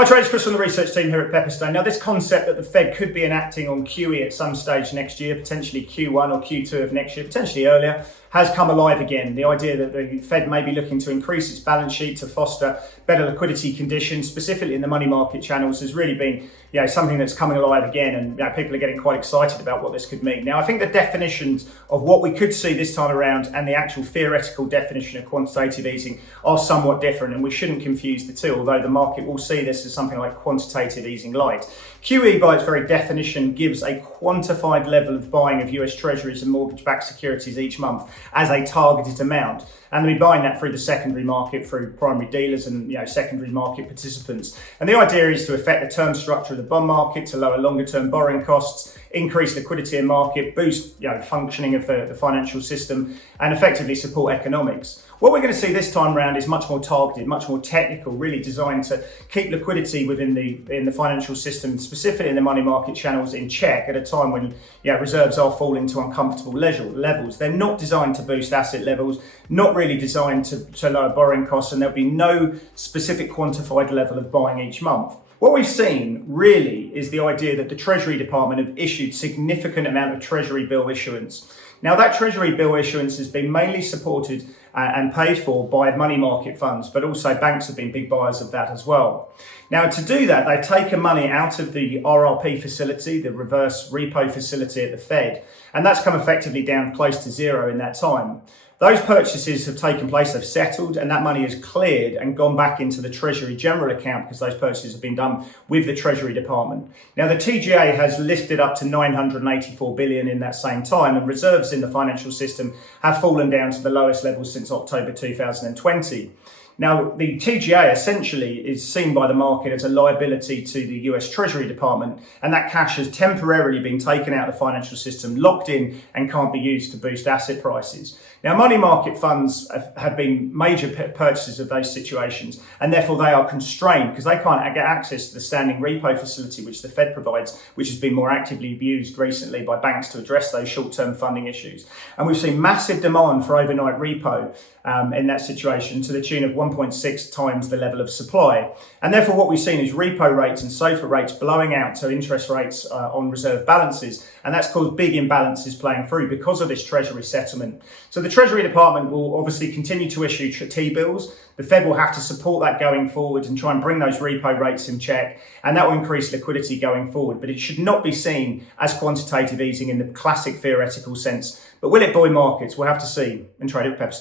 Hi traders, Chris from the research team here at Pepperstone. Now this concept that the Fed could be enacting on QE at some stage next year, potentially Q1 or Q2 of next year, potentially earlier, has come alive again. The idea that the Fed may be looking to increase its balance sheet to foster better liquidity conditions, specifically in the money market channels, has really been something that's coming alive again, and people are getting quite excited about what this could mean. Now I think the definitions of what we could see this time around and the actual theoretical definition of quantitative easing are somewhat different, and we shouldn't confuse the two, although the market will see this as something like quantitative easing light. QE by its very definition gives a quantified level of buying of US Treasuries and mortgage-backed securities each month as a targeted amount, and they'll be buying that through the secondary market, through primary dealers and secondary market participants. And the idea is to affect the term structure of the bond market, to lower longer-term borrowing costs, increase liquidity in market, boost functioning of the financial system, and effectively support economics. What we're going to see this time around is much more targeted, much more technical, really designed to keep liquidity within the financial system, specifically in the money market channels, in check at a time when reserves are falling to uncomfortable levels. They're not designed to boost asset levels, not really designed to lower borrowing costs, and there'll be no specific quantified level of buying each month. What we've seen really is the idea that the Treasury Department have issued significant amount of Treasury bill issuance. Now that Treasury bill issuance has been mainly supported and paid for by money market funds, but also banks have been big buyers of that as well. Now to do that, they've taken money out of the RRP facility, the reverse repo facility at the Fed, and that's come effectively down close to zero in that time. Those purchases have taken place, they've settled, and that money has cleared and gone back into the Treasury General account because those purchases have been done with the Treasury Department. Now the TGA has lifted up to 984 billion in that same time, and reserves in the financial system have fallen down to the lowest levels since October 2020. Now, the TGA essentially is seen by the market as a liability to the US Treasury Department, and that cash has temporarily been taken out of the financial system, locked in, and can't be used to boost asset prices. Now, money market funds have been major purchasers of those situations, and therefore they are constrained because they can't get access to the standing repo facility which the Fed provides, which has been more actively used recently by banks to address those short-term funding issues. And we've seen massive demand for overnight repo in that situation to the tune of 1.6 times the level of supply. And therefore what we've seen is repo rates and SOFR rates blowing out to interest rates on reserve balances. And that's caused big imbalances playing through because of this Treasury settlement. So the Treasury Department will obviously continue to issue T-bills. The Fed will have to support that going forward and try and bring those repo rates in check, and that will increase liquidity going forward. But it should not be seen as quantitative easing in the classic theoretical sense. But will it buoy markets? We'll have to see and trade at Pepperstone.